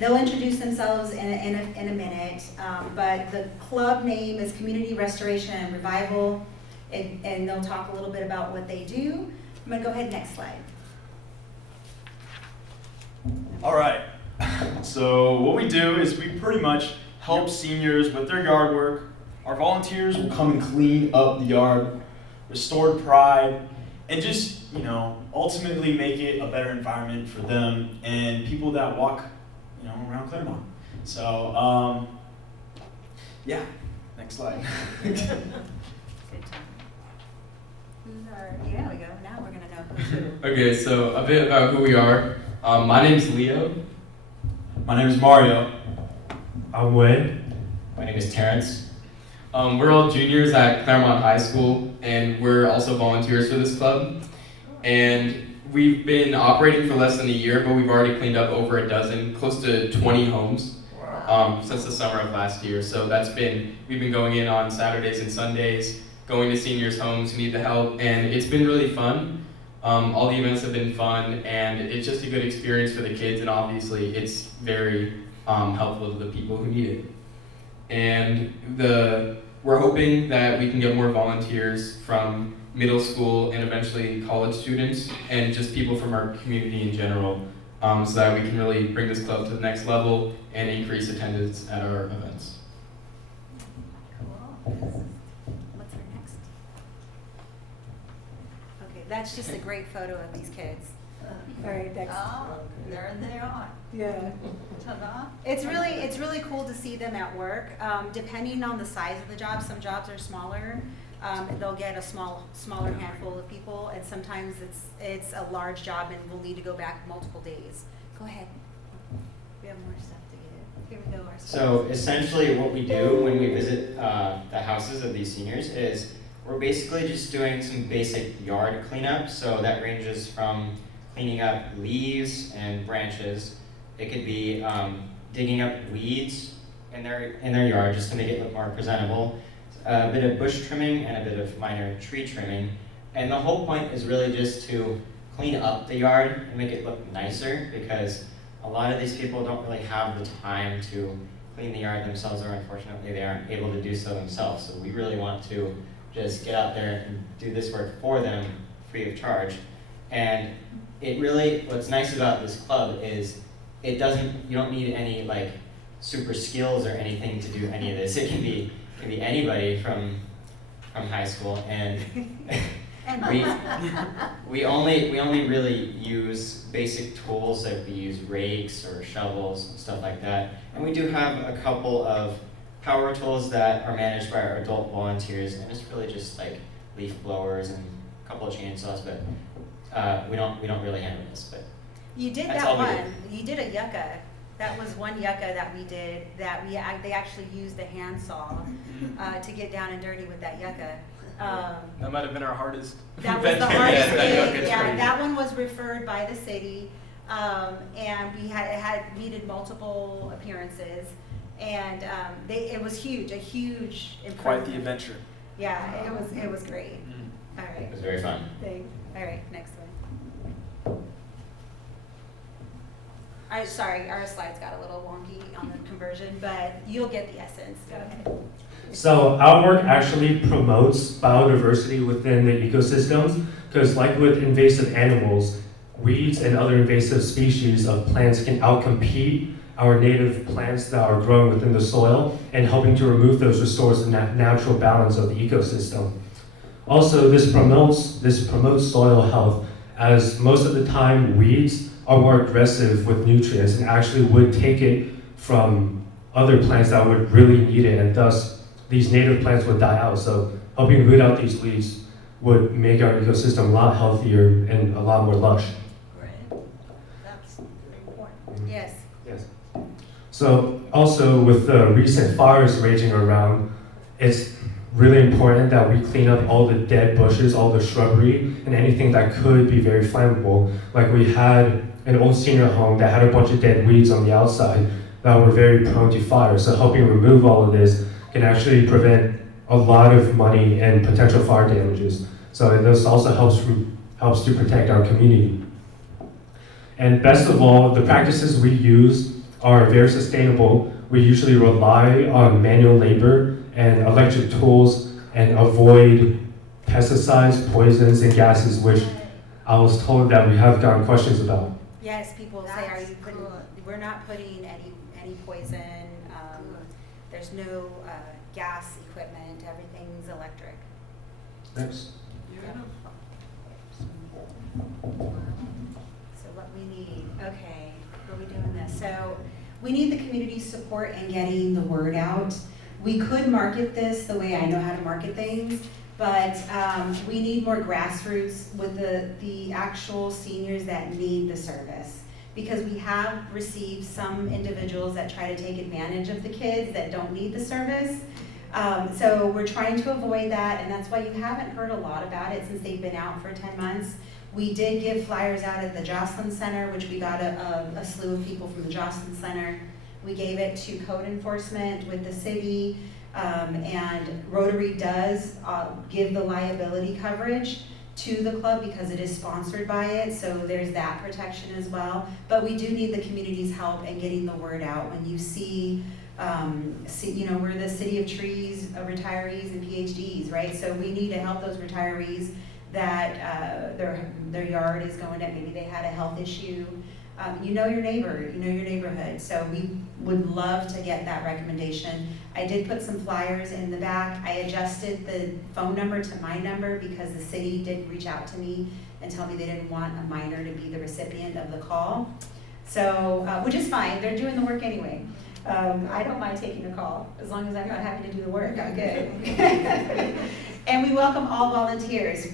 They'll introduce themselves in a minute, but the club name is Community Restoration Revival, and they'll talk a little bit about what they do. I'm gonna go ahead, next slide. All right, so what we do is we pretty much help seniors with their yard work. Our volunteers will come and clean up the yard, restore pride, and just, ultimately make it a better environment for them and people that walk, around Claremont. So, yeah, next slide. Good job. There we go. Now we're gonna know who's who. Okay, so a bit about who we are. My name is Leo. My name is Mario. I'm Wade. My name is Terrence. We're all juniors at Claremont High School, and we're also volunteers for this club. And we've been operating for less than a year, but we've already cleaned up over a dozen, close to 20 homes since the summer of last year. So we've been going in on Saturdays and Sundays, going to seniors' homes who need the help, and it's been really fun. All the events have been fun, and it's just a good experience for the kids, and obviously it's very helpful to the people who need it. And we're hoping that we can get more volunteers from middle school and eventually college students, and just people from our community in general, so that we can really bring this club to the next level and increase attendance at our events. Cool. What's our next? Okay, that's just a great photo of these kids. All right, next. Oh, there they are. Yeah. Ta-da. It's really cool to see them at work. Depending on the size of the job, some jobs are smaller. They'll get a smaller handful of people, and sometimes it's a large job and we'll need to go back multiple days. Go ahead. We have more stuff to get. Here we go. Our So essentially what we do when we visit the houses of these seniors is we're basically just doing some basic yard cleanup. So that ranges from cleaning up leaves and branches. It could be digging up weeds in their yard just to make it look more presentable. A bit of bush trimming and a bit of minor tree trimming. And the whole point is really just to clean up the yard and make it look nicer, because a lot of these people don't really have the time to clean the yard themselves, or unfortunately they aren't able to do so themselves. So we really want to just get out there and do this work for them free of charge. And what's nice about this club is you don't need any super skills or anything to do any of this. It can be anybody from high school, and we only really use basic tools. Like we use rakes or shovels and stuff like that, and we do have a couple of power tools that are managed by our adult volunteers, and it's really just like leaf blowers and a couple of chainsaws, but we don't really handle this. But You did that's that all we one. You did a yucca. That was one yucca that we did. They actually used a handsaw to get down and dirty with that yucca. That might have been our hardest. That was the hardest thing. Yeah, crazy. that one was referred by the city, and it needed multiple appearances, and it was huge, a huge improvement. Quite the adventure. Yeah, it was great. All right. it was very fun. Thanks. All right, next one. Sorry, our slides got a little wonky on the conversion, but you'll get the essence. Go ahead. So our work actually promotes biodiversity within the ecosystems, because like with invasive animals, weeds and other invasive species of plants can outcompete our native plants that are growing within the soil, and helping to remove those restores the natural balance of the ecosystem. Also, this promotes soil health, as most of the time weeds are more aggressive with nutrients and actually would take it from other plants that would really need it, and thus these native plants would die out. So helping root out these weeds would make our ecosystem a lot healthier and a lot more lush. Great. That's very important. Yes. Yes. So also with the recent fires raging around, it's really important that we clean up all the dead bushes, all the shrubbery, and anything that could be very flammable. Like we had an old senior home that had a bunch of dead weeds on the outside that were very prone to fire. So helping remove all of this can actually prevent a lot of money and potential fire damages. So this also helps to protect our community. And best of all, the practices we use are very sustainable. We usually rely on manual labor and electric tools and avoid pesticides, poisons, and gases, which I was told that we have gotten questions about. Yes, people say, are That's you putting, good. we're not putting any poison, there's no gas equipment, everything's electric. Next. Beautiful. So what we need, okay, are we doing this? So we need the community support in getting the word out. We could market this the way I know how to market things, but we need more grassroots with the actual seniors that need the service. Because we have received some individuals that try to take advantage of the kids that don't need the service. So we're trying to avoid that, and that's why you haven't heard a lot about it since they've been out for 10 months. We did give flyers out at the Jocelyn Center, which we got a slew of people from the Jocelyn Center. We gave it to code enforcement with the city, and Rotary does give the liability coverage to the club because it is sponsored by it, so there's that protection as well. But we do need the community's help in getting the word out. When you see, you know, we're the city of trees, retirees and PhDs, right? So we need to help those retirees that their yard is going up, maybe they had a health issue. You know your neighbor, you know your neighborhood, so we would love to get that recommendation. I did put some flyers in the back. I adjusted the phone number to my number because the city did reach out to me and tell me they didn't want a minor to be the recipient of the call. So, which is fine, they're doing the work anyway. I don't mind taking a call, as long as I'm not having to do the work, I'm good. And we welcome all volunteers.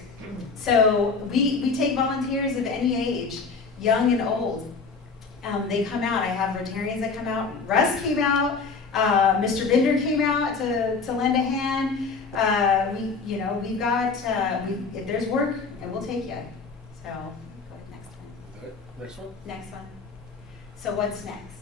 So we take volunteers of any age, young and old. They come out. I have Rotarians that come out. Russ came out. Mr. Bender came out to lend a hand. We've got, if there's work, and we'll take you. So, go ahead, next one. Next one. Next one. So what's next?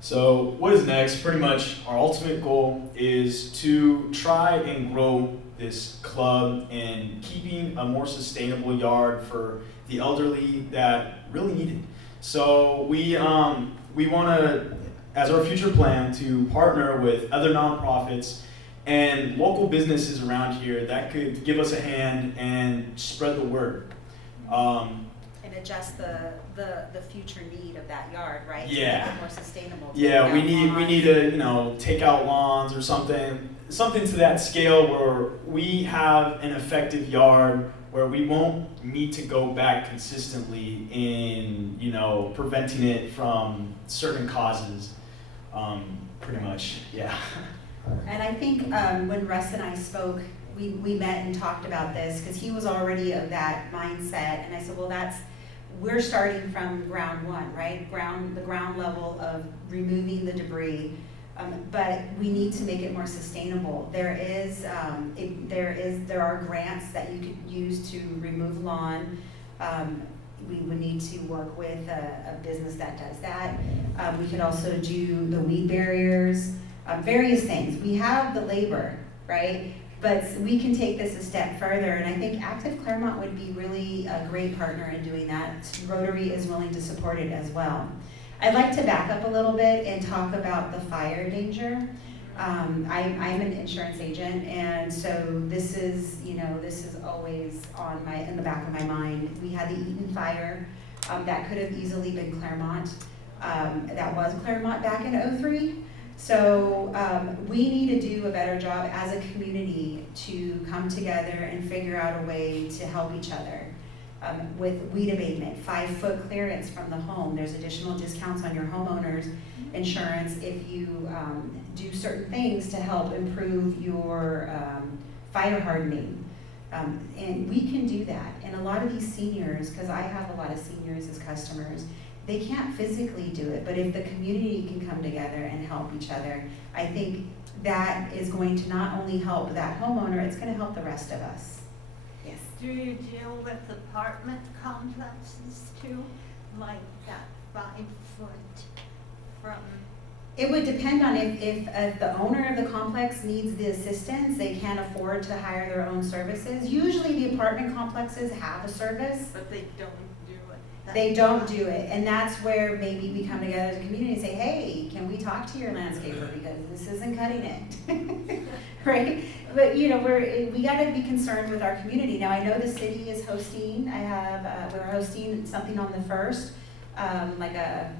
So what is next? Pretty much our ultimate goal is to try and grow this club and keeping a more sustainable yard for the elderly that really need it. So we want to, as our future plan, to partner with other nonprofits and local businesses around here that could give us a hand and spread the word. And adjust the future need of that yard, right? Yeah. To make it more sustainable. Yeah, we need to take out lawns or something to that scale where we have an effective yard where we won't need to go back consistently in preventing it from certain causes. Pretty much, yeah. And I think when Russ and I spoke, we met and talked about this because he was already of that mindset, and I said, well, we're starting from ground one, right? The ground level of removing the debris, but we need to make it more sustainable. There are grants that you could use to remove lawn. We would need to work with a business that does that. We could also do the weed barriers, various things. We have the labor, right? But we can take this a step further, and I think Active Claremont would be really a great partner in doing that. Rotary is willing to support it as well. I'd like to back up a little bit and talk about the fire danger. I'm an insurance agent, and so this is always in the back of my mind. We had the Eaton fire that could have easily been Claremont. That was Claremont back in '03. So we need to do a better job as a community to come together and figure out a way to help each other. With weed abatement, 5-foot clearance from the home. There's additional discounts on your homeowner's insurance if you do certain things to help improve your fire hardening. And we can do that. And a lot of these seniors, because I have a lot of seniors as customers, they can't physically do it, but if the community can come together and help each other, I think that is going to not only help that homeowner, it's going to help the rest of us. Yes. Do you deal with apartment complexes too, like that 5-foot from? It would depend on if the owner of the complex needs the assistance, they can't afford to hire their own services. Usually the apartment complexes have a service. But they don't do it. They don't do it, and that's where maybe we come together as a community and say, hey, can we talk to your landscaper, because this isn't cutting it, right? But you know, we got to be concerned with our community. Now, I know the city is hosting, we're hosting something on the 1st, like a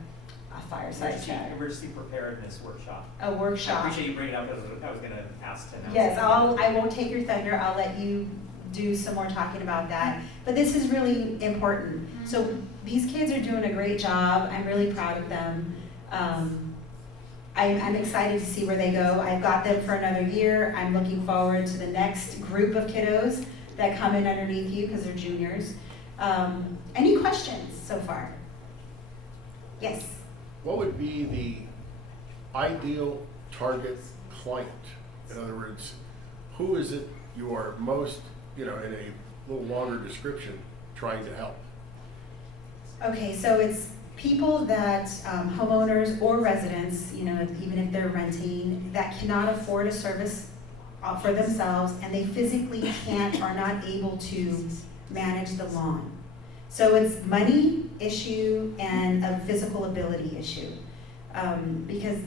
fireside chat. Emergency preparedness workshop. A workshop. I appreciate you bringing it up because I was going to ask to announce Yes, it. I won't take your thunder, I'll let you do some more talking about that. But this is really important. So these kids are doing a great job. I'm really proud of them. I'm excited to see where they go. I've got them for another year. I'm looking forward to the next group of kiddos that come in underneath you because they're juniors. Any questions so far? Yes. What would be the ideal target client? In other words, who is it you are most, in a little longer description, trying to help? Okay, so it's people that, homeowners or residents, even if they're renting, that cannot afford a service for themselves, and they physically are not able to manage the lawn. So it's money issue and a physical ability issue. Because,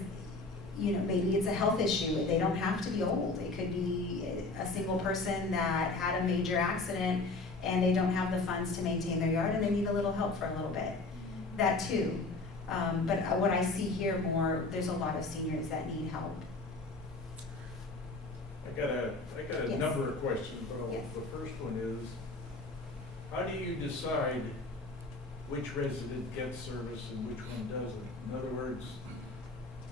maybe it's a health issue. They don't have to be old. It could be a single person that had a major accident and they don't have the funds to maintain their yard and they need a little help for a little bit. That too. But what I see here more, there's a lot of seniors that need help. I got a Yes. number of questions, but Yes. the first one is, how do you decide which resident gets service and which one doesn't? In other words,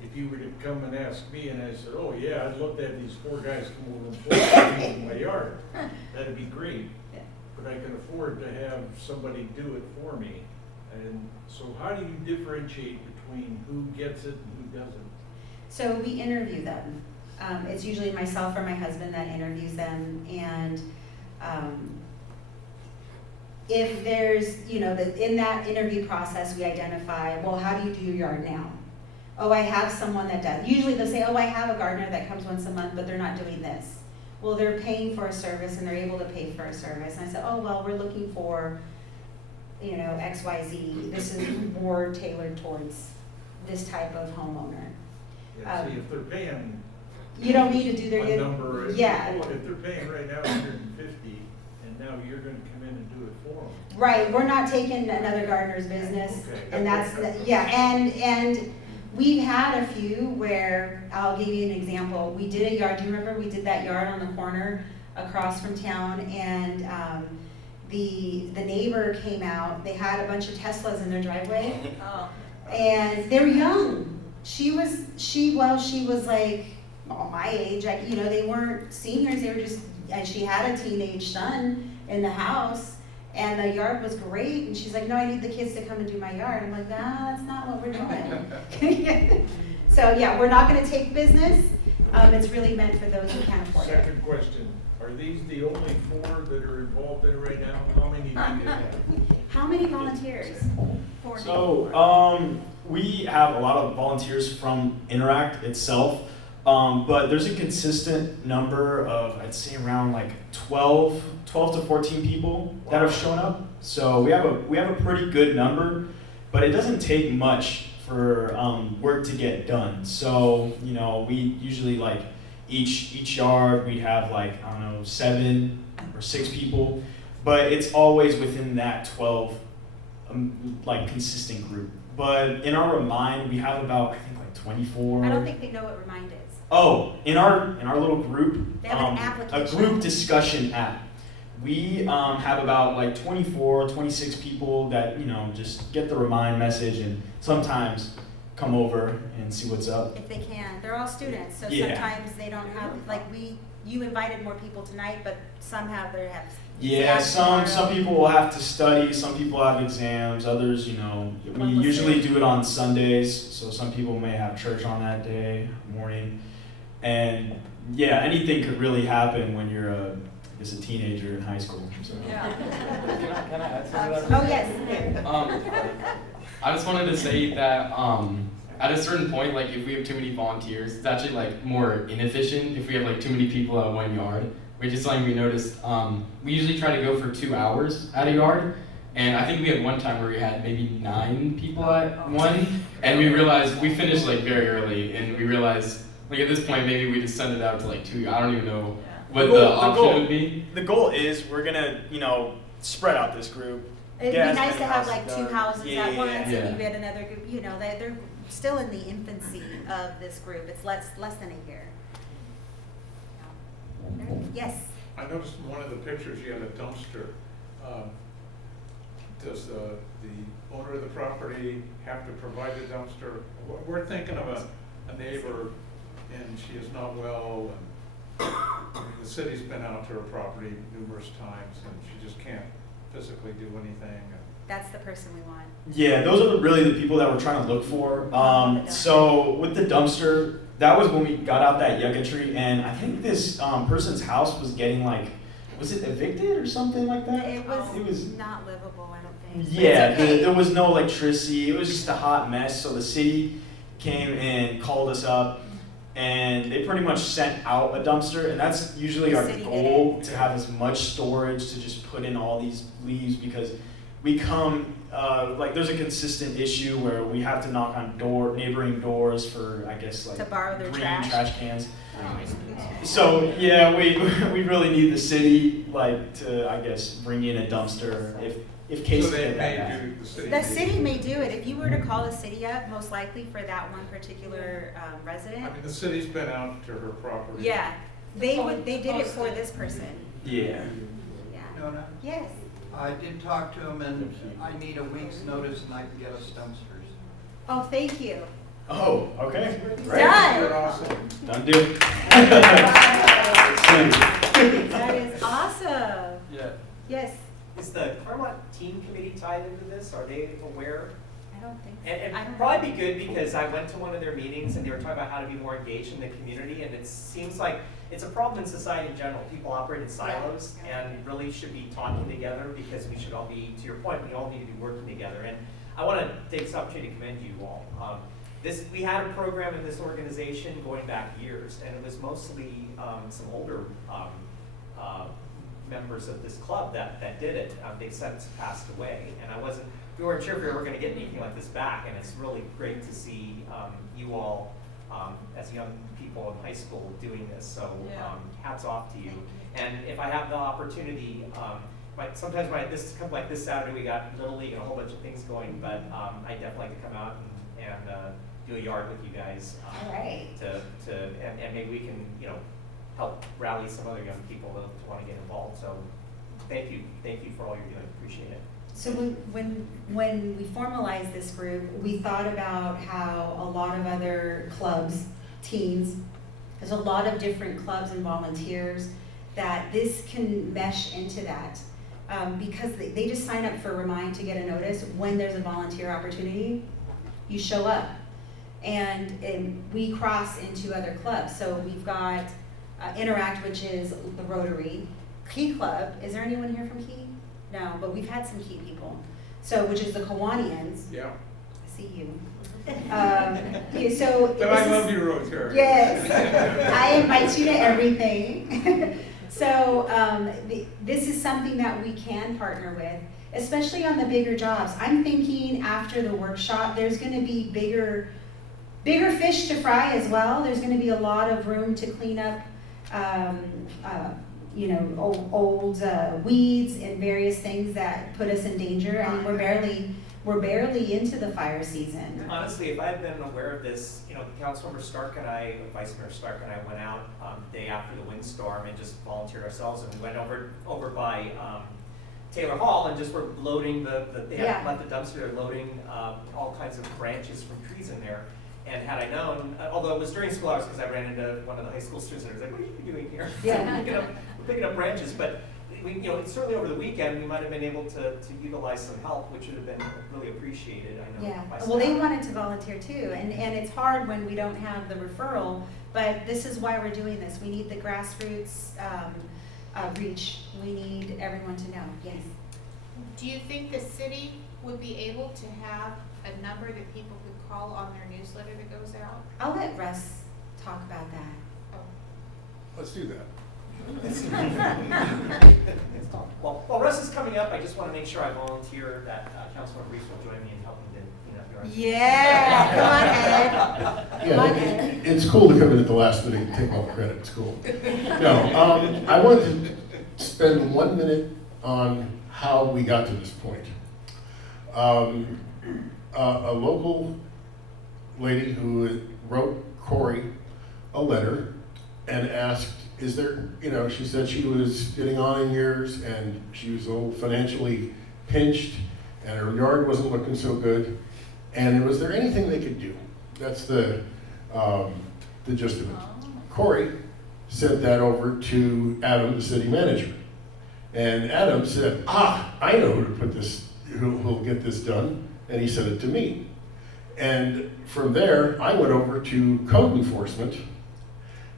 if you were to come and ask me and I said, oh yeah, I'd love to have these 4 guys come over and pull in my yard, that'd be great. Yeah. But I can afford to have somebody do it for me. And so how do you differentiate between who gets it and who doesn't? So we interview them. It's usually myself or my husband that interviews them, and if there's, in that interview process, we identify, well, how do you do your yard now? Oh, I have someone that does. Usually they'll say, oh, I have a gardener that comes once a month, but they're not doing this. Well, they're paying for a service and they're able to pay for a service. And I said, oh, well, we're looking for, X, Y, Z. This is more tailored towards this type of homeowner. Yeah, see, if they're paying You don't need to do their a number, if yeah. they're paying right now 150, and now you're gonna come in and do it for them. Right, we're not taking another gardener's business, Okay. and and we've had a few where, I'll give you an example. We did a yard, do you remember we did that yard on the corner across from town, and the neighbor came out, they had a bunch of Teslas in their driveway, and they were young. She was like my age, they weren't seniors, they were just, and she had a teenage son in the house, and the yard was great, and she's like, no, I need the kids to come and do my yard. I'm like, nah, that's not what we're doing. So yeah, we're not gonna take business. It's really meant for those who can't afford it. Second question, are these the only 4 that are involved in it right now? How many do you have? How many volunteers? 40. So, we have a lot of volunteers from Interact itself, but there's a consistent number of, I'd say around like 12 to 14 people that have shown up. So we have a pretty good number, but it doesn't take much for work to get done. So, we usually like each yard we'd have like, 7 or 6 people, but it's always within that 12 like consistent group. But in our Remind, we have about, I think, like 24. I don't think they know what Remind is. Oh, in our little group, They have an application. a group discussion app. We have about like 24, 26 people that, just get the Remind message and sometimes come over and see what's up. If they can. They're all students, so Yeah. sometimes they don't have, you invited more people tonight, but some have Yeah, tomorrow. some people will have to study, some people have exams, others, we One will usually say- do it on Sundays, so some people may have church on that day, morning. And yeah, anything could really happen when you're a teenager in high school. So. Can I add something to that? Oh, yes. I just wanted to say that at a certain point, like if we have too many volunteers, it's actually like more inefficient if we have like too many people at one yard, which is something we noticed. We usually try to go for 2 hours at a yard, And I think we had one time where we had maybe 9 people at one, and we realized we finished like very early, and we realized like at this point maybe we just send it out to like 2. I don't even know what the option would be. The goal is we're gonna, spread out this group. It'd Get be as nice many to have houses like 2 done. houses Yeah, at once, yeah. and you get another group, they're still in the infancy of this group. It's less than a year. Yeah. Yes. I noticed in one of the pictures you had a dumpster. Does the owner of the property have to provide the dumpster? We're thinking of a neighbor, and she is not well, and the city's been out to her property numerous times, and she just can't physically do anything. That's the person we want. Yeah, those are really the people that we're trying to look for. So with the dumpster, that was when we got out that yucca tree, and I think this person's house was getting was it evicted or something like that? It was not livable, I don't think. Yeah, But it's okay. there was no electricity. It was just a hot mess. So the city came and called us up, and they pretty much sent out a dumpster. And that's usually The our city did goal, it. to have as much storage to just put in all these leaves, because we come there's a consistent issue where we have to knock on neighboring doors for, I guess, To borrow their green trash. cans. So yeah, we really need the city to, I guess, bring in a dumpster if cases So they get that may bad. do, the city. The city may do it. If you were to call the city up, most likely for that one particular resident. I mean, the city's been out to her property. Yeah, they did it for this person. Yeah. Yeah. Nona, Yes. I did talk to him, and I need a week's notice, and I can get us dumpsters. Oh, thank you. Oh, okay. Great. Done. You're awesome. Done deal. That is awesome. Yeah. Yes. Is the Claremont Team Committee tied into this? Are they aware? I don't think so. And I it'd don't probably know. be good, because I went to one of their meetings and they were talking about how to be more engaged in the community, and it seems like it's a problem in society in general. People operate in silos and really should be talking together, because we should all be, to your point, we all need to be working together. And I want to take this opportunity to commend you all. We had a program in this organization going back years, and it was mostly some older members of this club that did it. They've since passed away, and we weren't sure if we were going to get anything like this back, and it's really great to see you all as young people in high school doing this. So hats off to you. And if I have the opportunity, sometimes like this Saturday, we got Little League and a whole bunch of things going, but I definitely like to come out and do a yard with you guys. All right. And maybe we can help rally some other young people to want to get involved. So thank you for all you're doing. Appreciate it. So when we formalized this group, we thought about how a lot of other clubs, teams, there's a lot of different clubs and volunteers that this can mesh into that. Because they just sign up for Remind to get a notice when there's a volunteer opportunity, you show up. And we cross into other clubs. So we've got Interact, which is the Rotary. Key Club, is there anyone here from Key? No, but we've had some Key people. So, which is the Kiwanians. Yeah. I see you. So But I love your Rotary. Yes, I invite you to everything. So this is something that we can partner with, especially on the bigger jobs. I'm thinking after the workshop, there's going to be bigger fish to fry as well. There's going to be a lot of room to clean up, old weeds and various things that put us in danger. I mean, we're barely into the fire season. Honestly, if I had been aware of this, Councilmember Stark and I, Vice Mayor Stark and I went out the day after the windstorm and just volunteered ourselves, and we went over by Taylor Hall and just were loading they had left the dumpster, they're loading all kinds of branches from trees in there. And had I known, although it was during school hours, because I ran into one of the high school students and I was like, "What are you doing here?" Yeah. We're picking up branches, but certainly over the weekend we might have been able to utilize some help, which would have been really appreciated. I know. Yeah. By Well, they staff. wanted to volunteer too, and it's hard when we don't have the referral. But this is why we're doing this. We need the grassroots reach. We need everyone to know. Yes. Do you think the city would be able to have a number that people could call on their newsletter that goes out? I'll let Russ talk about that. Let's do that. While Russ is coming up, I just want to make sure I volunteer that Councilman Reese will join me in helping to clean up yard. Yeah, come on, Ed. Come on, Ed. It's cool to come in at the last minute and take all the credit. It's cool. No, I wanted to spend 1 minute on how we got to this point. A local lady who wrote Corey a letter and asked, is there, she said she was getting on in years and she was a little financially pinched and her yard wasn't looking so good. And was there anything they could do? That's the gist of it. Corey sent that over to Adam, the city manager. And Adam said, I know who to put this, who'll get this done. And he sent it to me. And from there, I went over to code enforcement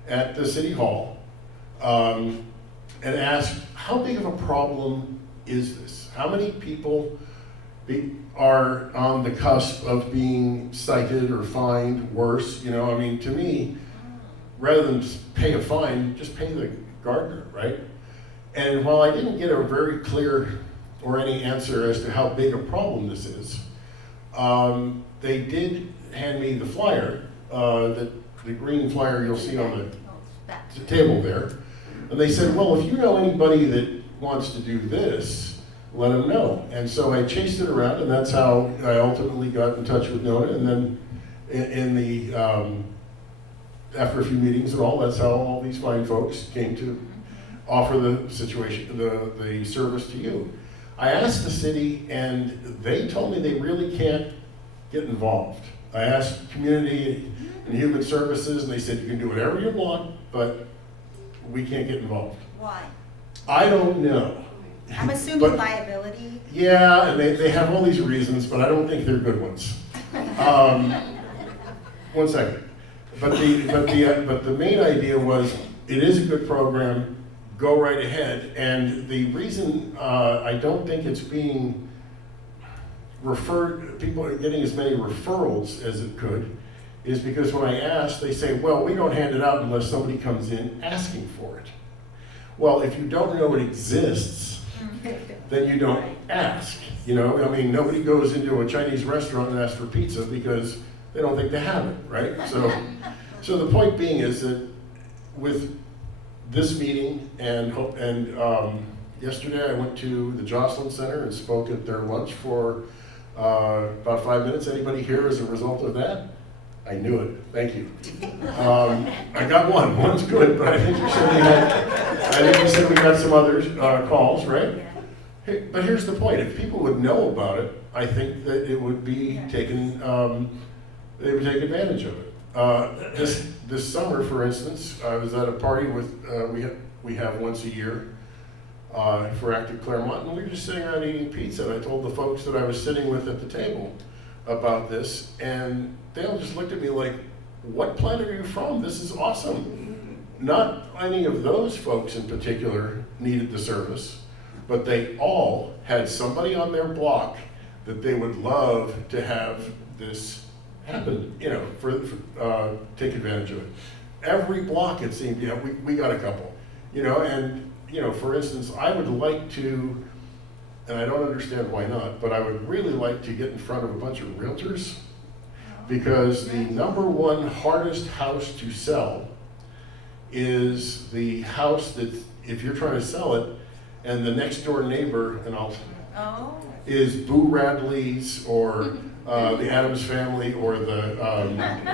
at the city hall and asked, how big of a problem is this? How many people are on the cusp of being cited or fined worse? To me, rather than pay a fine, just pay the gardener, right? And while I didn't get a very clear or any answer as to how big a problem this is, they did hand me the flyer, the green flyer you'll see on the table there. And they said, well, if you know anybody that wants to do this, let them know. And so I chased it around, and that's how I ultimately got in touch with Nona. And then after a few meetings and all, that's how all these fine folks came to offer the the service to you. I asked the city, and they told me they really can't get involved. I asked Community and Human Services, and they said, you can do whatever you want, but we can't get involved. Why? I don't know. I'm assuming But- liability. Yeah, and they have all these reasons, but I don't think they're good ones. 1 second. But the main idea was, it is a good program, go right ahead. And the reason I don't think it's being referred, people are getting as many referrals as it could, is because when I asked, they say, well, we don't hand it out unless somebody comes in asking for it. Well, if you don't know it exists, then you don't ask. Nobody goes into a Chinese restaurant and asks for pizza because they don't think they have it, right? So the point being is that with this meeting and yesterday I went to the Jocelyn Center and spoke at their lunch for about 5 minutes. Anybody here as a result of that? I knew it. Thank you. I got one. One's good, but I think you said we got some others calls, right? Hey, but here's the point. If people would know about it, I think that it would be taken. They would take advantage of it. This summer, for instance, I was at a party with we have once a year for Active Claremont, and we were just sitting around eating pizza. And I told the folks that I was sitting with at the table about this, and they all just looked at me like, what planet are you from? This is awesome. Not any of those folks in particular needed the service, but they all had somebody on their block that they would love to have this happen, take advantage of it. Every block, it seemed, we got a couple, for instance, I would like to, and I don't understand why not, but I would really like to get in front of a bunch of realtors, because the #1 hardest house to sell is the house that, if you're trying to sell it, and the next door neighbor, is Boo Radley's or the Addams Family or the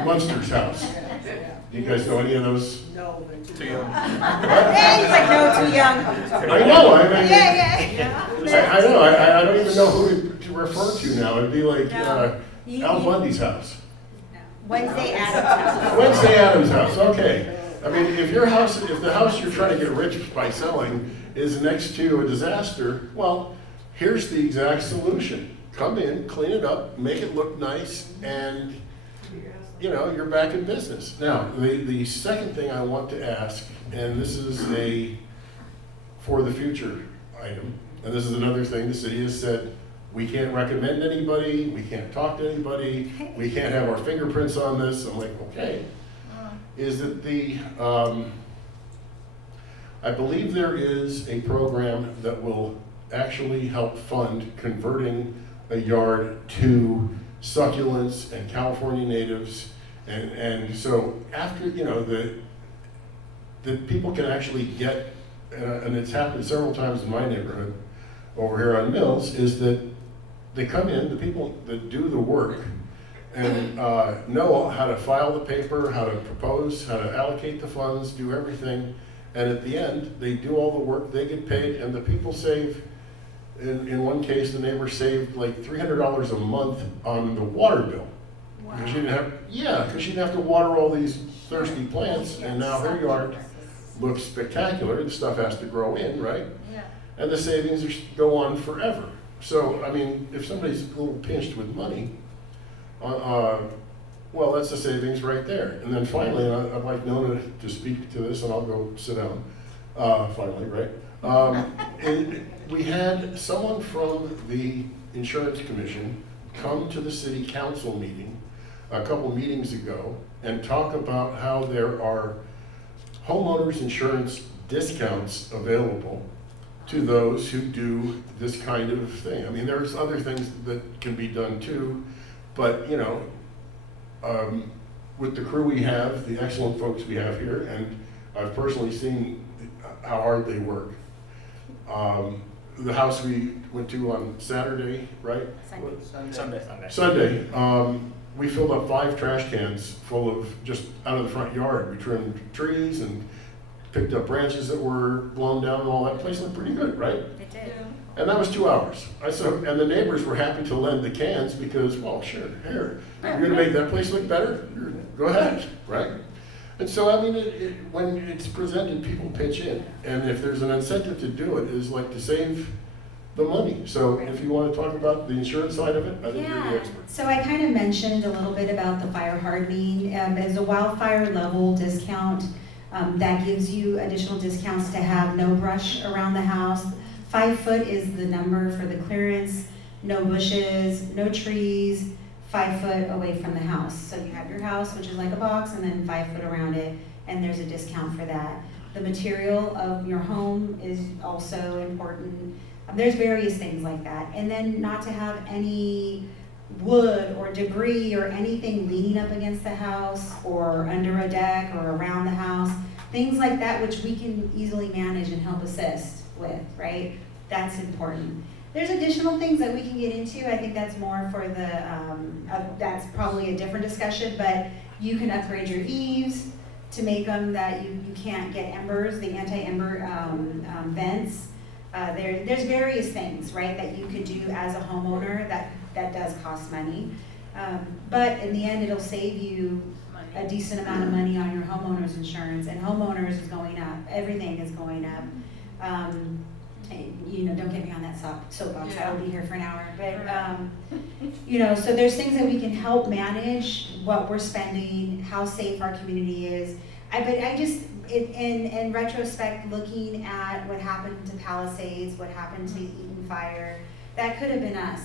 Munster's house. Do you guys know any of those? No, Too young. Yeah, he's like, no, too young. I know. Yeah. I know. I don't even know who to refer to now. It'd be like Al Bundy's house. Wednesday Adams house. Wednesday Adams house. Okay. I mean, if the house you're trying to get rich by selling is next to a disaster, well, here's the exact solution. Come in, clean it up, make it look nice, and you're back in business. Now, the second thing I want to ask, and this is a for the future item, and this is another thing the city has said, we can't recommend anybody, we can't talk to anybody, we can't have our fingerprints on this. I'm like, okay. Is that I believe there is a program that will actually help fund converting a yard to succulents and California natives. And so after, you know, the people can actually get, and it's happened several times in my neighborhood over here on Mills, is that they come in, the people that do the work, and know how to file the paper, how to propose, how to allocate the funds, do everything. And at the end, they do all the work, they get paid, and the people save, in one case, the neighbor saved like $300 a month on the water bill. Wow. Because she didn't have, yeah, because she didn't have to water all these thirsty plants, and now her yard looks spectacular. The stuff has to grow in, right? Yeah. And the savings go on forever. So, I mean, if somebody's a little pinched with money, well, that's the savings right there. And then finally, and I'd like Nona to speak to this, and I'll go sit down, finally, right? We had someone from the Insurance Commission come to the City Council meeting a couple meetings ago and talk about how there are homeowners insurance discounts available to those who do this kind of thing. I mean, there's other things that can be done too, but you know, with the crew we have, the excellent folks we have here, and I've personally seen how hard they work. The house we went to on Saturday, right? Sunday. We filled up 5 trash cans full of just out of the front yard. We trimmed trees and picked up branches that were blown down and all that. Place looked pretty good, right? It did. And that was 2 hours. And the neighbors were happy to lend the cans because, well, sure, here, you're gonna make that place look better? Go ahead, right? And so, I mean, when it's presented, people pitch in. And if there's an incentive to do it, is like to save the money. So if you want to talk about the insurance side of it, I think you're the expert. So I kind of mentioned a little bit about the fire hardening. As a wildfire level discount, that gives you additional discounts to have no brush around the house. 5 foot is the number for the clearance, no bushes, no trees, 5 foot away from the house. So you have your house, which is like a box, and then 5 foot around it, and there's a discount for that. The material of your home is also important. There's various things like that. And then not to have any wood or debris or anything leaning up against the house or under a deck or around the house. Things like that which we can easily manage and help assist with, right? That's important. There's additional things that we can get into. I think that's more for the, that's probably a different discussion, but you can upgrade your eaves to make them that you can't get embers, the anti-ember vents. There's various things, right, that you could do as a homeowner that does cost money. But in the end, it'll save you a decent amount of money on your homeowner's insurance, and homeowners is going up. Everything is going up. You know, don't get me on that soapbox. I will be here for an hour. But, you know, so there's things that we can help manage what we're spending, how safe our community is. But I just, in retrospect, looking at what happened to Palisades, what happened to Eaton Fire, that could have been us.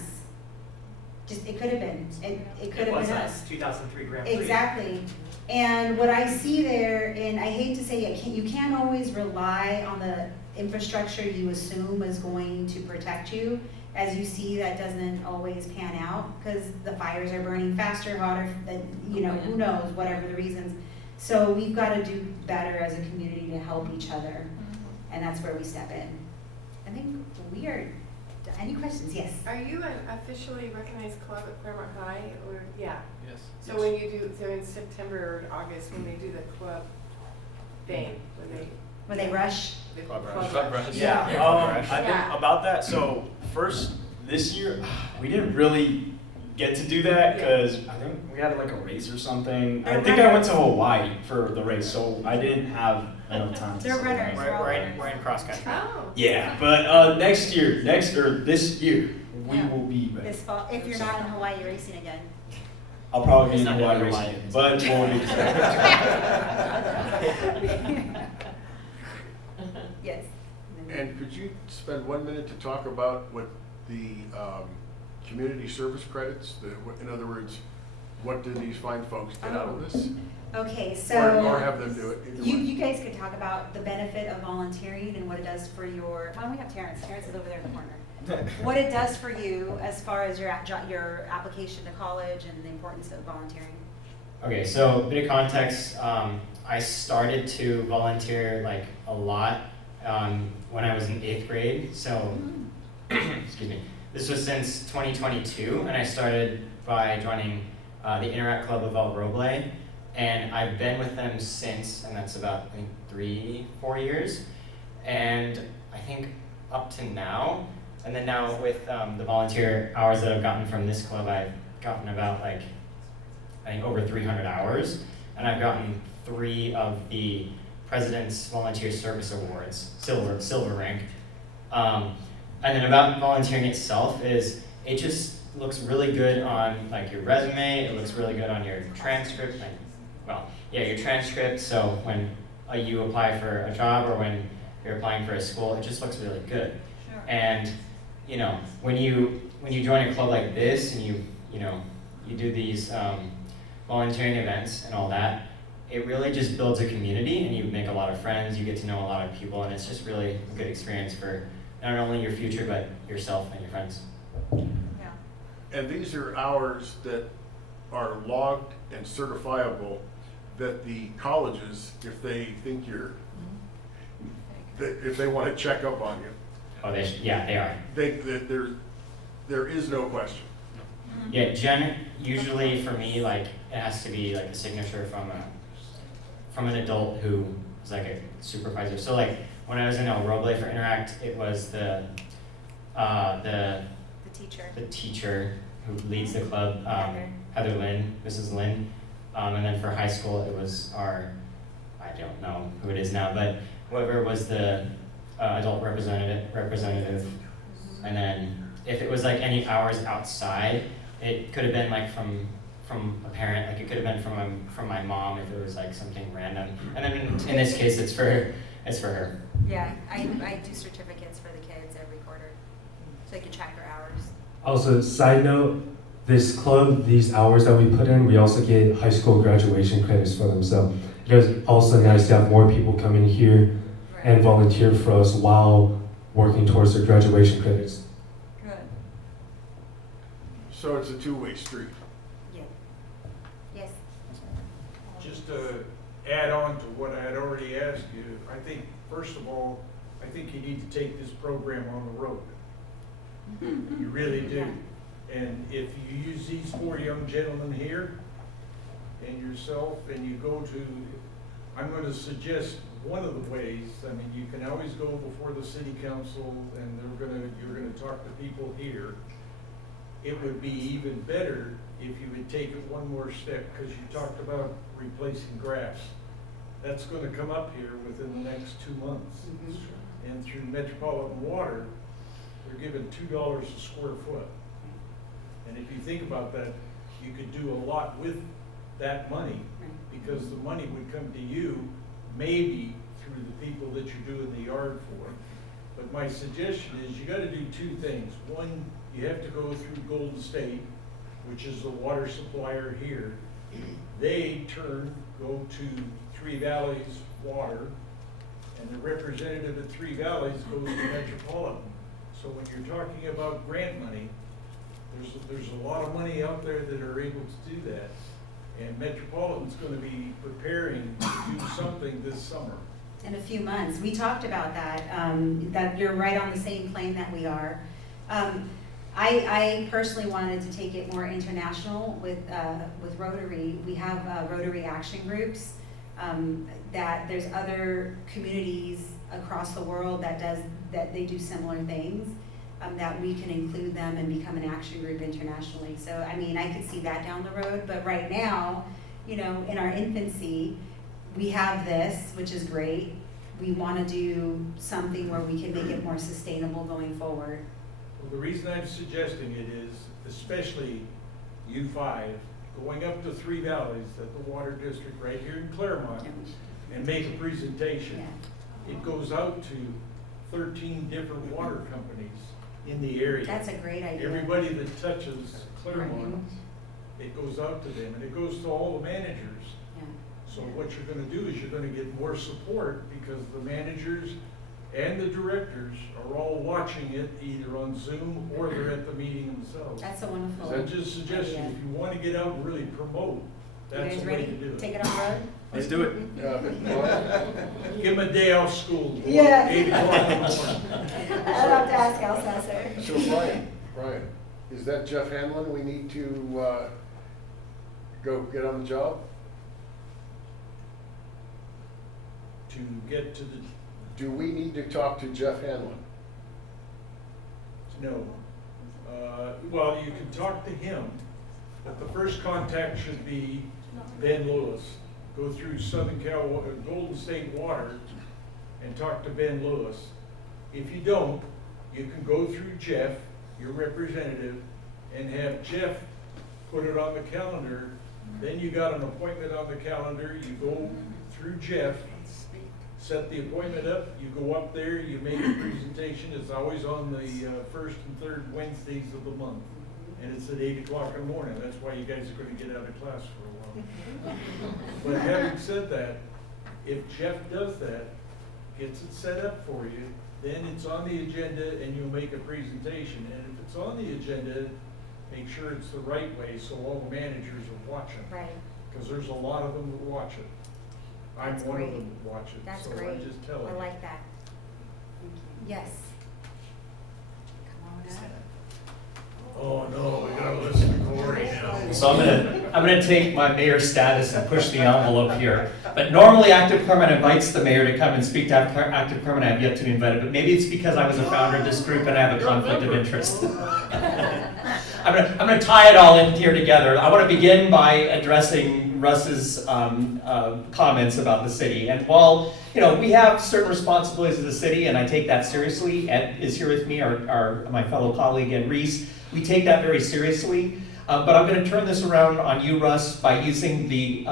It could have been. It could have been us. 2003 Grand Prix. Exactly. And what I see there, and I hate to say it, you can't always rely on the infrastructure you assume is going to protect you. As you see, that doesn't always pan out because the fires are burning faster, hotter, you know, who knows, whatever the reasons. So we've got to do better as a community to help each other, and that's where we step in. I think we are. Any questions? Yes. Are you an officially recognized club at Claremont High, or yeah? Yes. So when you do, so in September or August, when they do the club thing, When they rush. the Club club rush. rush. Yeah, I think Yeah. about that. So first, this year, we didn't really get to do that because I think we had like a race or something. I think I went to Hawaii for the race, so I didn't have enough time. They're runners. We're in cross country. Oh. Yeah, but this year, we will be ready. This fall, if you're not in Hawaii racing again. I'll probably be It's in not Hawaii gonna be racing, Hawaii. but we'll be Yes. And could you spend 1 minute to talk about what the community service credits, in other words, what do these fine folks get out of this? Okay, Or so have them do it. either way. you guys could talk about the benefit of volunteering and what it does for your, why don't we have Terrence? Terrence is over there in the corner. What it does for you as far as your application to college and the importance of volunteering. Okay, so a bit of context. I started to volunteer like a lot when I was in 8th grade. So, excuse me. This was since 2022, and I started by joining the Interact Club of El Roble, and I've been with them since, and that's about I think 3-4 years, and I think up to now. And then now with the volunteer hours that I've gotten from this club, I've gotten about like, I think over 300 hours, and I've gotten 3 of the President's Volunteer Service Awards, silver rank. And then about volunteering itself is, it just looks really good on like your resume, it looks really good on your transcript, your transcript, so when you apply for a job or when you're applying for a school, it just looks really good. Sure. And you know, when you join a club like this and you do these volunteering events and all that, it really just builds a community and you make a lot of friends, you get to know a lot of people, and it's just really a good experience for not only your future but yourself and your friends. Yeah. And these are hours that are logged and certifiable, that the colleges, if they think you're, that if they want to check up on you, Oh, they are. there is no question. Yeah, usually for me, like, it has to be like a signature from an adult who is like a supervisor. So like when I was in El Roble for Interact, it was the teacher who leads the club, Heather Lynn, Mrs. Lynn, and then for high school it was I don't know who it is now, but whoever was the adult representative, and then if it was like any hours outside, it could have been like from a parent, like it could have been from my mom if it was like something random, and then in this case it's for her. Yeah, I do certificates for the kids every quarter, so they can track their hours. Also, side note, this club, these hours that we put in, we also get high school graduation credits for them. So it is also nice to have more people come in here and volunteer for us while working towards their graduation credits. Good. So it's a two-way street. Yeah. Yes. Just to add on to what I had already asked you, I think, first of all, I think you need to take this program on the road. You really do. Yeah. And if you use these 4 young gentlemen here and yourself, and you go to, I'm going to suggest one of the ways, I mean, you can always go before the city council and you're gonna talk to people here. It would be even better if you would take it one more step, because you talked about replacing grass. That's gonna come up here within the next 2 months. And through Metropolitan Water, they're giving $2 a square foot. And if you think about that, you could do a lot with that money, because the money would come to you maybe through the people that you're doing the yard for. But my suggestion is you gotta do 2 things. One, you have to go through Golden State, which is the water supplier here. They go to Three Valleys Water, and the representative at Three Valleys goes to Metropolitan. So when you're talking about grant money, there's a lot of money out there that are able to do that. And Metropolitan's gonna be preparing to do something this summer. In a few months. We talked about that, that you're right on the same plane that we are. I personally wanted to take it more international with Rotary. We have Rotary action groups, that there's other communities across the world that they do similar things, that we can include them and become an action group internationally. So, I mean, I could see that down the road, but right now, in our infancy, we have this, which is great. We want to do something where we can make it more sustainable going forward. Well, the reason I'm suggesting it is, especially U5, going up to Three Valleys at the Water District right here in Claremont, and make a presentation. Yeah. It goes out to 13 different water companies in the area. That's a great idea. Everybody that touches Claremont, it goes out to them, and it goes to all the managers. Yeah. So what you're gonna do is you're gonna get more support because the managers and the directors are all watching it either on Zoom or they're at the meeting themselves. That's a wonderful. So I just suggest idea. if you wanna get out and really promote, You that's guys the way ready? to do it. Take it on the road? Let's do it. Give them a day off school. Yeah. 8 o'clock in the morning. I'll have to ask Alsasser. So Brian, is that Jeff Hanlon we need to go get on the job? To get to the, Do we need to talk to Jeff Hanlon? no. Well, you can talk to him, but the first contact should be Ben Lewis. Go through Golden State Water and talk to Ben Lewis. If you don't, you can go through Jeff, your representative, and have Jeff put it on the calendar. Then you got an appointment on the calendar, you go through Jeff, set the appointment up, you go up there, you make a presentation. It's always on the first and third Wednesdays of the month. And it's at 8 o'clock in the morning. That's why you guys are gonna get out of class for a while. But having said that, if Jeff does that, gets it set up for you, then it's on the agenda and you'll make a presentation. And if it's on the agenda, make sure it's the right way so all the managers are watching. Right. Because there's a lot of them that watch it. I'm That's one of great. them that watch it, That's so great. I just tell I you. like that. Yes. Come on up. Oh, no, we gotta listen to Corey now. So I'm gonna take my mayor status and push the envelope here. But normally Active Claremont invites the mayor to come and speak to Active Claremont. I have yet to be invited, but maybe it's because I was a founder of this group and I have a conflict of interest. I'm gonna tie it all in here together. I want to begin by addressing Russ's comments about the city. And while we have certain responsibilities as a city, and I take that seriously. Ed is here with me, my fellow colleague Ed Reese. We take that very seriously. But I'm going to turn this around on you, Russ, by using the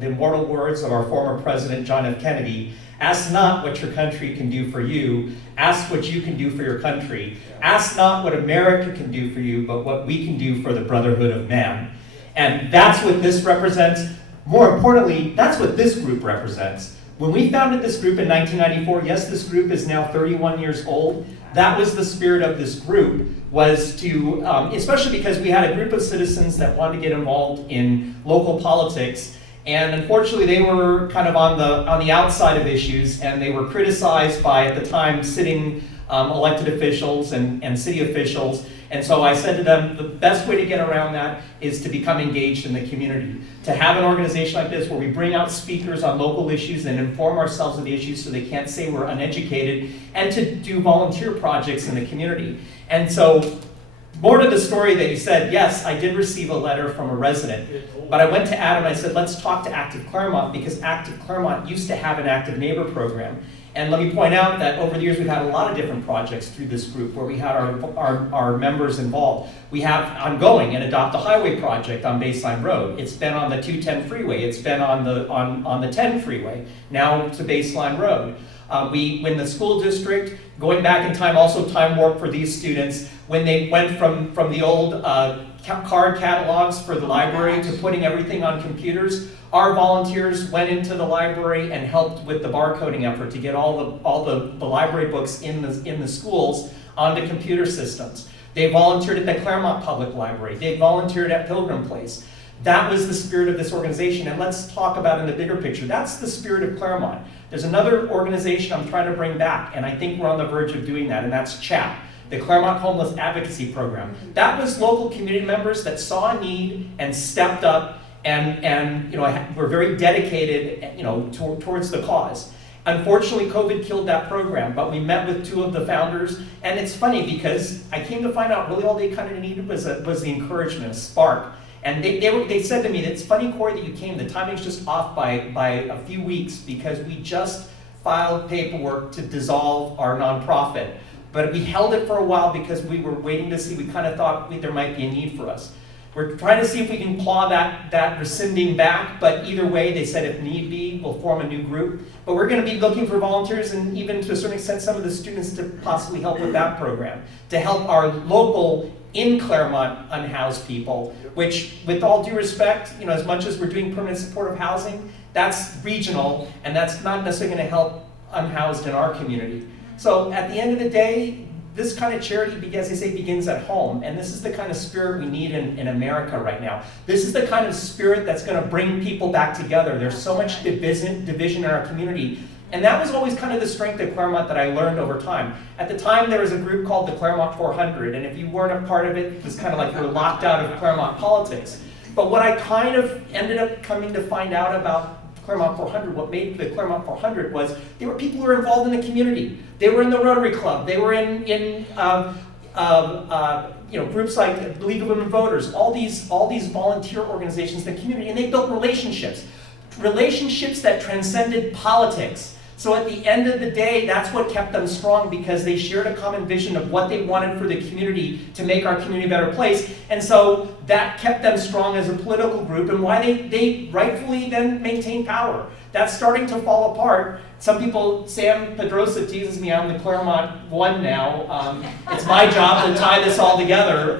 immortal words of our former president, John F. Kennedy. Ask not what your country can do for you. Ask what you can do for your country. Ask not what America can do for you, but what we can do for the brotherhood of man. And that's what this represents. More importantly, that's what this group represents. When we founded this group in 1994, yes, this group is now 31 years old. That was the spirit of this group, was to, especially because we had a group of citizens that wanted to get involved in local politics. And unfortunately, they were kind of on the outside of issues, and they were criticized by, at the time, sitting elected officials and city officials. And so I said to them, the best way to get around that is to become engaged in the community. To have an organization like this where we bring out speakers on local issues and inform ourselves of the issues so they can't say we're uneducated, and to do volunteer projects in the community. And so, more to the story that you said, yes, I did receive a letter from a resident, but I went to Adam and I said, let's talk to Active Claremont, because Active Claremont used to have an Active Neighbor program. And let me point out that over the years we've had a lot of different projects through this group where we had our members involved. We have ongoing an Adopt a Highway project on Baseline Road. It's been on the 210 freeway. It's been on the 10 freeway, now to Baseline Road. When the school district, going back in time, also time warp for these students, when they went from the old card catalogs for the library to putting everything on computers, our volunteers went into the library and helped with the barcoding effort to get all the library books in the schools onto computer systems. They volunteered at the Claremont Public Library. They volunteered at Pilgrim Place. That was the spirit of this organization, and let's talk about in the bigger picture. That's the spirit of Claremont. There's another organization I'm trying to bring back, and I think we're on the verge of doing that, and that's CHAP, the Claremont Homeless Advocacy Program. That was local community members that saw a need and stepped up and were very dedicated towards the cause. Unfortunately, COVID killed that program, but we met with two of the founders, and it's funny because I came to find out really all they kind of needed was the encouragement, a spark. And they said to me, it's funny, Corey, that you came. The timing's just off by a few weeks because we just filed paperwork to dissolve our nonprofit. But we held it for a while because we were waiting to see, we kind of thought there might be a need for us. We're trying to see if we can claw that rescinding back, but either way, they said if need be, we'll form a new group. But we're going to be looking for volunteers and even to a certain extent some of the students to possibly help with that program, to help our local in Claremont unhoused people, which, with all due respect, as much as we're doing permanent supportive housing, that's regional, and that's not necessarily going to help unhoused in our community. So at the end of the day, this kind of charity, as they say, begins at home, and this is the kind of spirit we need in America right now. This is the kind of spirit that's going to bring people back together. There's so much division in our community, and that was always kind of the strength of Claremont that I learned over time. At the time, there was a group called the Claremont 400, and if you weren't a part of it, it was kind of like you were locked out of Claremont politics. But what I kind of ended up coming to find out about Claremont 400, what made the Claremont 400 was they were people who were involved in the community. They were in the Rotary Club. They were in groups like the League of Women Voters, all these volunteer organizations in the community, and they built relationships that transcended politics. So at the end of the day, that's what kept them strong, because they shared a common vision of what they wanted for the community to make our community a better place. And so that kept them strong as a political group, and why they rightfully then maintain power. That's starting to fall apart. Some people, Sam Pedrosa teases me, I'm the Claremont one now. It's my job to tie this all together.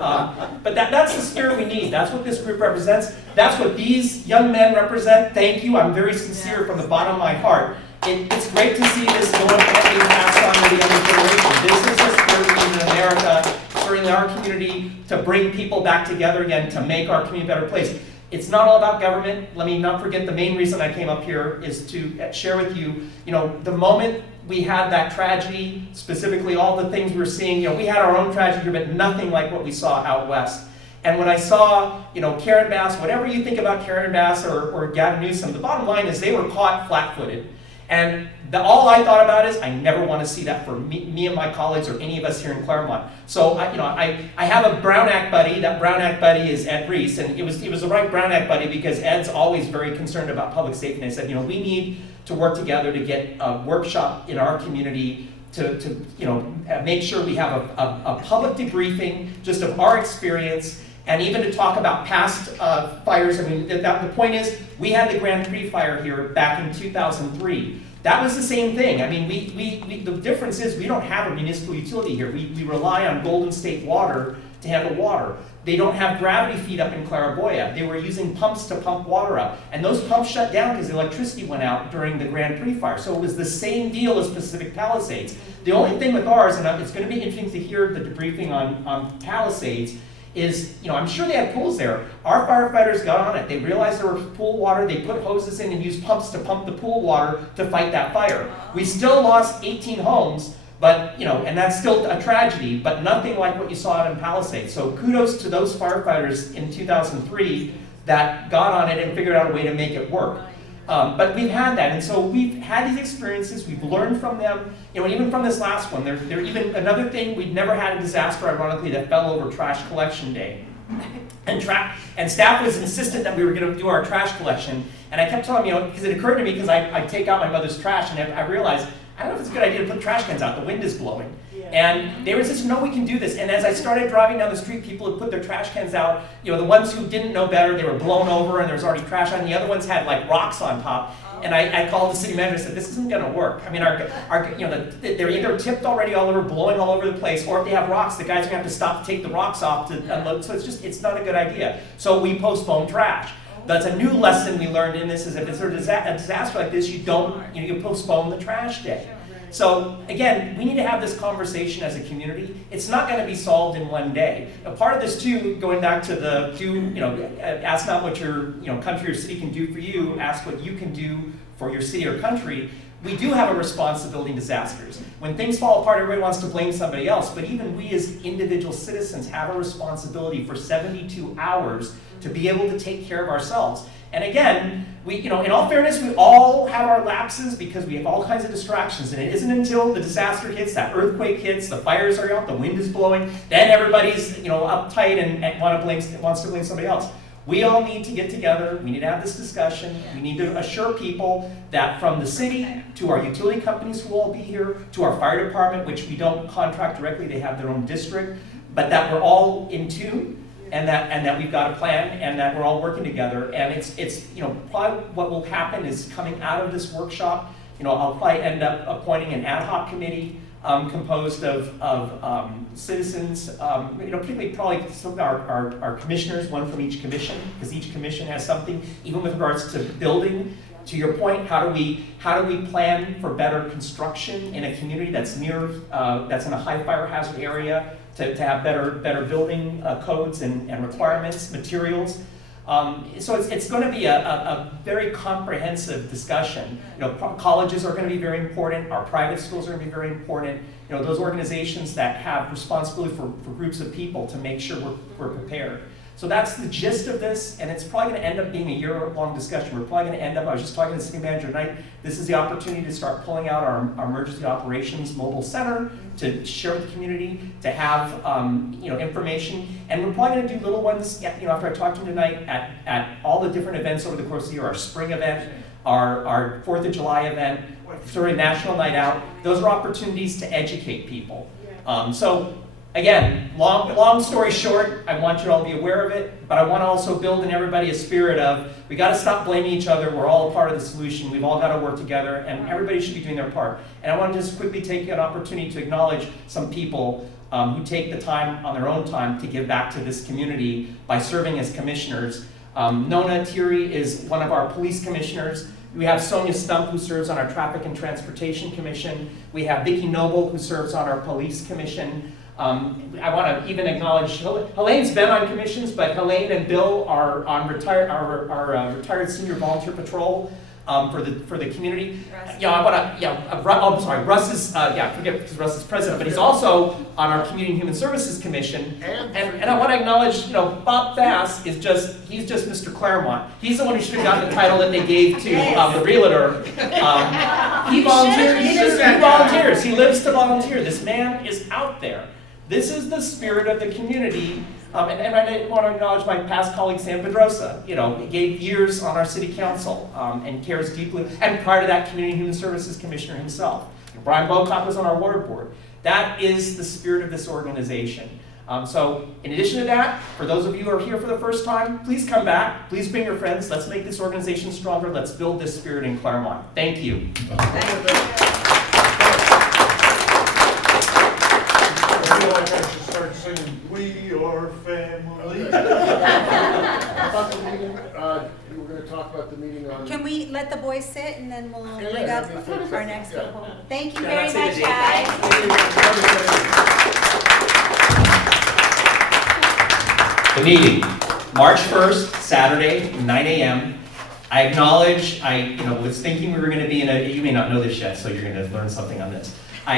But that's the spirit we need. That's what this group represents. That's what these young men represent. Thank you. I'm very sincere from the bottom of my heart. It's great to see this going and being passed on to the younger generation. This is the spirit we need in America, certainly our community, to bring people back together again, to make our community a better place. It's not all about government. Let me not forget the main reason I came up here is to share with you, the moment we had that tragedy, specifically all the things we're seeing, we had our own tragedy here, but nothing like what we saw out west. And when I saw, Karen Bass, whatever you think about Karen Bass or Gavin Newsom, the bottom line is they were caught flat-footed. And all I thought about is I never want to see that for me and my colleagues or any of us here in Claremont. So I have a Brown Act buddy. That Brown Act buddy is Ed Reese, and it was the right Brown Act buddy because Ed's always very concerned about public safety. And I said, we need to work together to get a workshop in our community to make sure we have a public debriefing just of our experience. And even to talk about past fires. The point is, we had the Grand Prix fire here back in 2003. That was the same thing. The difference is we don't have a municipal utility here. We rely on Golden State Water to handle water. They don't have gravity feed up in Claraboya. They were using pumps to pump water up. And those pumps shut down because the electricity went out during the Grand Prix fire. So it was the same deal as Pacific Palisades. The only thing with ours, and it's going to be interesting to hear the debriefing on Palisades, is, I'm sure they had pools there. Our firefighters got on it. They realized there was pool water. They put hoses in and used pumps to pump the pool water to fight that fire. We still lost 18 homes, but, and that's still a tragedy, but nothing like what you saw out in Palisades. So kudos to those firefighters in 2003 that got on it and figured out a way to make it work. But we've had that, and so we've had these experiences, we've learned from them, and even from this last one, there even another thing, we'd never had a disaster, ironically, that fell over trash collection day. And staff was insistent that we were going to do our trash collection, and I kept telling them, because it occurred to me, because I take out my mother's trash, and I realized, I don't know if it's a good idea to put trash cans out, the wind is blowing. And they were just, no, we can do this. And as I started driving down the street, people had put their trash cans out. The ones who didn't know better, they were blown over and there was already trash on. The other ones had like rocks on top. And I called the city manager and said, this isn't going to work. They're either tipped already all over, blowing all over the place, or if they have rocks, the guys are going to have to stop to take the rocks off to unload. So it's not a good idea. So we postponed trash. That's a new lesson we learned in this, is if it's a disaster like this, you postpone the trash day. So again, we need to have this conversation as a community. It's not going to be solved in one day. A part of this too, going back to ask not what your country or city can do for you, ask what you can do for your city or country. We do have a responsibility in disasters. When things fall apart, everybody wants to blame somebody else, but even we as individual citizens have a responsibility for 72 hours to be able to take care of ourselves. And again, in all fairness, we all have our lapses because we have all kinds of distractions. And it isn't until the disaster hits, that earthquake hits, the fires are out, the wind is blowing, then everybody's uptight and wants to blame somebody else. We all need to get together. We need to have this discussion. We need to assure people that from the city to our utility companies who will all be here, to our fire department, which we don't contract directly, they have their own district, but that we're all in tune. And that we've got a plan, and that we're all working together. And it's probably what will happen is, coming out of this workshop, I'll probably end up appointing an ad hoc committee composed of citizens, particularly probably some of our commissioners, one from each commission, because each commission has something, even with regards to building. To your point, how do we plan for better construction in a community that's that's in a high fire hazard area, to have better building codes and requirements, materials. So it's going to be a very comprehensive discussion. Colleges are going to be very important. Our private schools are going to be very important. Those organizations that have responsibility for groups of people to make sure we're prepared. So that's the gist of this, and it's probably going to end up being a year-long discussion. We're probably going to end up, I was just talking to the city manager tonight, this is the opportunity to start pulling out our emergency operations mobile center to share with the community, to have information. And we're probably going to do little ones, after I talk to you tonight, at all the different events over the course of the year, our spring event, our 4th of July event, sort of National Night Out. Those are opportunities to educate people. So again, long story short, I want you to all be aware of it, but I want to also build in everybody a spirit of, we got to stop blaming each other. We're all a part of the solution. We've all got to work together, and everybody should be doing their part. And I want to just quickly take an opportunity to acknowledge some people who take the time on their own time to give back to this community by serving as commissioners. Nona Tirre is one of our police commissioners. We have Sonia Stump, who serves on our Traffic and Transportation Commission. We have Vicki Noble, who serves on our Police Commission. I want to even acknowledge, Helene's been on commissions, but Helene and Bill are on retired senior volunteer patrol for the community. Russ is, I forget because Russ is president, but he's also on our Community and Human Services Commission. And I want to acknowledge, Bob Fass he's just Mr. Claremont. He's the one who should have gotten the title that they gave to the realtor. He volunteers. He lives to volunteer. This man is out there. This is the spirit of the community. And I want to acknowledge my past colleague, Sam Pedrosa. He gave years on our city council and cares deeply. And prior to that, Community and Human Services Commissioner himself. Brian Bocock was on our water board. That is the spirit of this organization. So in addition to that, for those of you who are here for the first time, please come back. Please bring your friends. Let's make this organization stronger. Let's build this spirit in Claremont. Thank you. I feel like I should start singing, "We are family." I thought the meeting, you were going to talk about the meeting on. Can we let the boys sit and then we'll Yeah, bring up that'd be fantastic. our next Yeah. people? Thank you Yeah, very that's it, much, Jane. guys. The meeting, March 1st, Saturday, 9 a.m. I acknowledge, was thinking we were going to be you may not know this yet, so you're going to learn something on this. We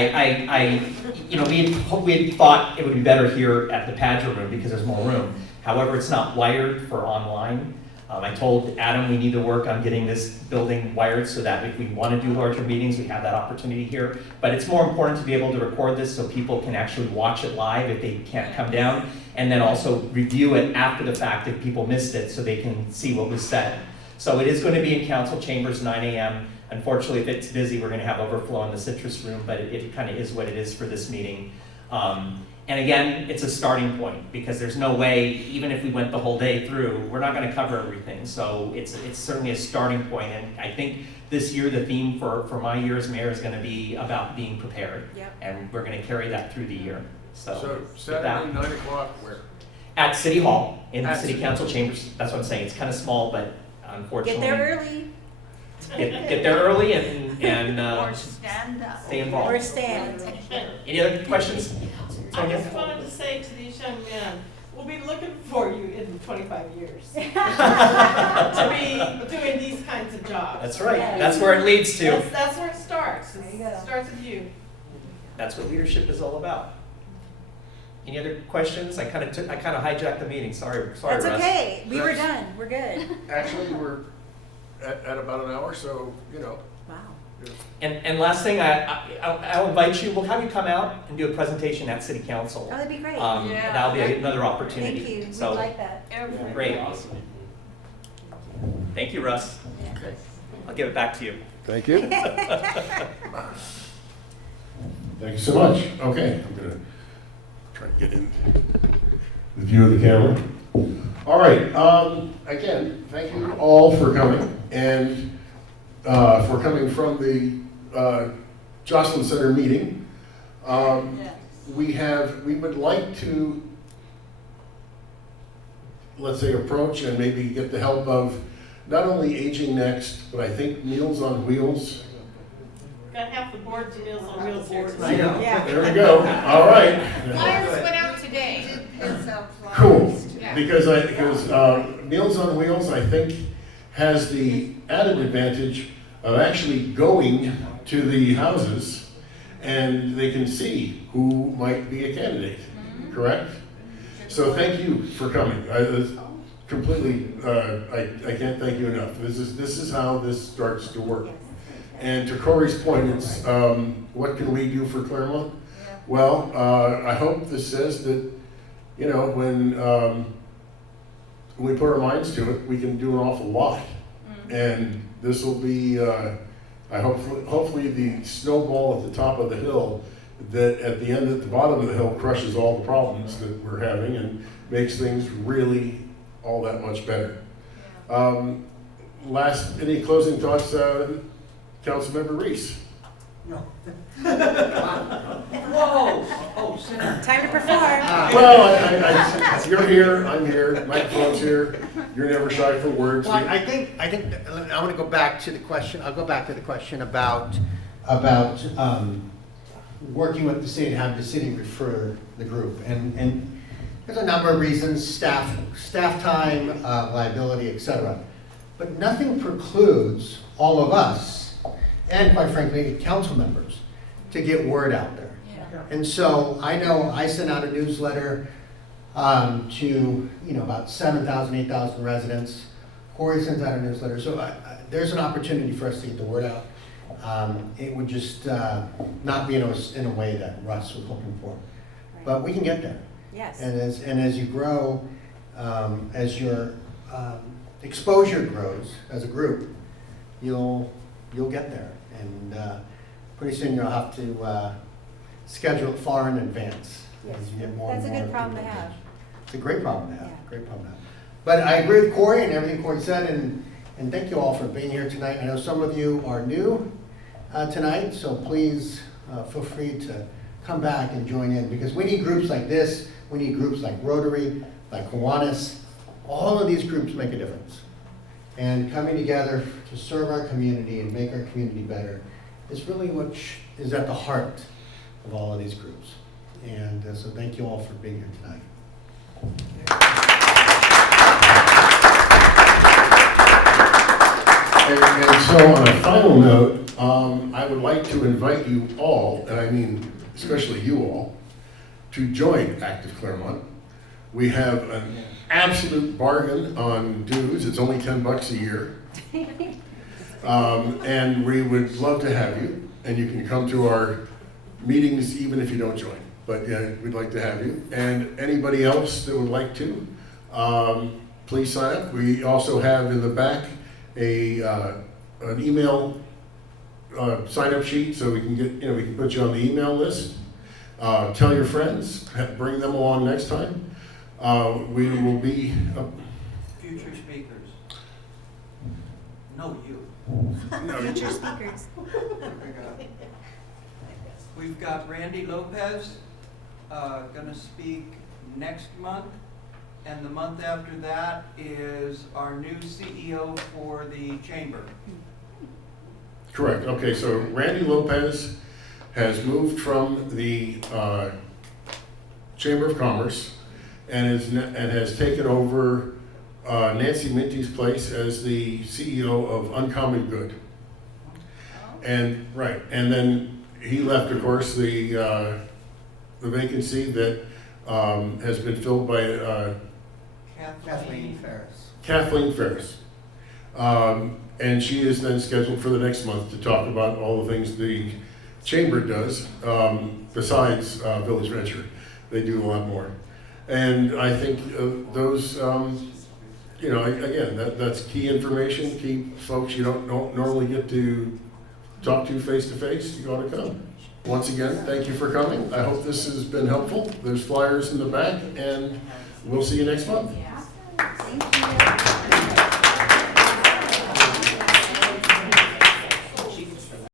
had thought it would be better here at the Padgett room because there's more room. However, it's not wired for online. I told Adam we need to work on getting this building wired so that if we want to do larger meetings, we have that opportunity here. But it's more important to be able to record this so people can actually watch it live if they can't come down, and then also review it after the fact if people missed it so they can see what was said. So it is going to be in council chambers, 9 a.m. Unfortunately, if it's busy, we're going to have overflow in the citrus room, but it kind of is what it is for this meeting. And again, it's a starting point because there's no way, even if we went the whole day through, we're not going to cover everything. So it's certainly a starting point. And I think this year, the theme for my year as mayor is going to be about being prepared. Yep. And we're going to carry that through the year. So Saturday, 9 o'clock, where? At City Hall, in the City Council chambers. That's what I'm saying. It's kind of small, but unfortunately. Get there early. Get there early and Or stand up. stay involved. Or stand. Any other questions? I just wanted to say to these young men, we'll be looking for you in 25 years to be doing these kinds of jobs. That's right. That's where it leads to. That's where it starts. There you go. It starts with you. That's what leadership is all about. Any other questions? I kind of hijacked the meeting. Sorry, That's Russ. okay. We were done. We're good. Actually, we're at about an hour, so, Wow. And last thing, I'll invite you. We'll have you come out and do a presentation at City Council. Oh, that'd be great. Yeah. That'll be another opportunity. Thank you. So We'd like that. great. Thank you, Russ. okay. I'll give it back to you. Thank you. Thank you so much. Okay, I'm going to try to get in the view of the camera. All right. Again, thank you all for coming and for coming from the Jocelyn Center meeting. We would like to, let's say, approach and maybe get the help of not only Aging Next, but I think Meals on Wheels. Got half the board's Meals on Wheels here. I know. Yeah. There we go. All right. Flyers went out today. Cool. Yeah. Because Meals on Wheels, I think, has the added advantage of actually going to the houses, and they can see who might be a candidate. Correct? So thank you for coming. I can't thank you enough. This is how this starts to work. And to Corey's point, it's what can we do for Claremont? Well, I hope this says that, you know, when we put our minds to it, we can do an awful lot. And this will be, hopefully the snowball at the top of the hill that at the end, at the bottom of the hill, crushes all the problems that we're having and makes things really all that much better. Any closing thoughts, Councilmember Reese? No. Whoa! Oh, sit down. Time to perform. Well, you're here, I'm here, microphone's here, you're never shy for words. Well, I think I want to go back to the question. I'll go back to the question about working with the city and have the city refer the group. And there's a number of reasons: staff time, liability, etc. But nothing precludes all of us, and quite frankly, council members, to get word out there. And so I know I sent out a newsletter to about 7,000, 8,000 residents. Corey sends out a newsletter. So there's an opportunity for us to get the word out. It would just not be in a way that Russ was hoping for. Right. But we can get there. Yes. And as you grow, as your exposure grows as a group, you'll get there. And pretty soon you'll have to schedule it far in advance. Yes. As you get more That's a and more good problem to people have. engaged. It's a great problem to have. Yeah. Great problem to have. But I agree with Corey and everything Corey said, and thank you all for being here tonight. I know some of you are new tonight, so please feel free to come back and join in, because we need groups like this. We need groups like Rotary, like Kiwanis. All of these groups make a difference. And coming together to serve our community and make our community better is really what is at the heart of all of these groups. And so thank you all for being here tonight. And so on a final note, I would like to invite you all, and I mean especially you all, to join Active Claremont. We have an absolute bargain on dues. It's only $10 a year. And we would love to have you, and you can come to our meetings even if you don't join. But yeah, we'd like to have you. And anybody else that would like to, please sign up. We also have in the back an email sign-up sheet, so we can we can put you on the email list. Tell your friends, bring them along next time. We will be Future speakers. No, you. Future speakers. We've got Randy Lopez gonna speak next month, and the month after that is our new CEO for the chamber. correct. Okay, so Randy Lopez has moved from the Chamber of Commerce and has taken over Nancy Minty's place as the CEO of Uncommon Good. And then he left, of course, the vacancy that has been filled by Kathleen Ferris. Kathleen Ferris. And she is then scheduled for the next month to talk about all the things the chamber does, besides Village Venture. They do a lot more. And I think those, again, that's key information, key folks you don't normally get to talk to face, you ought to come. Once again, thank you for coming. I hope this has been helpful. There's flyers in the back, and we'll see you next month. Thank you.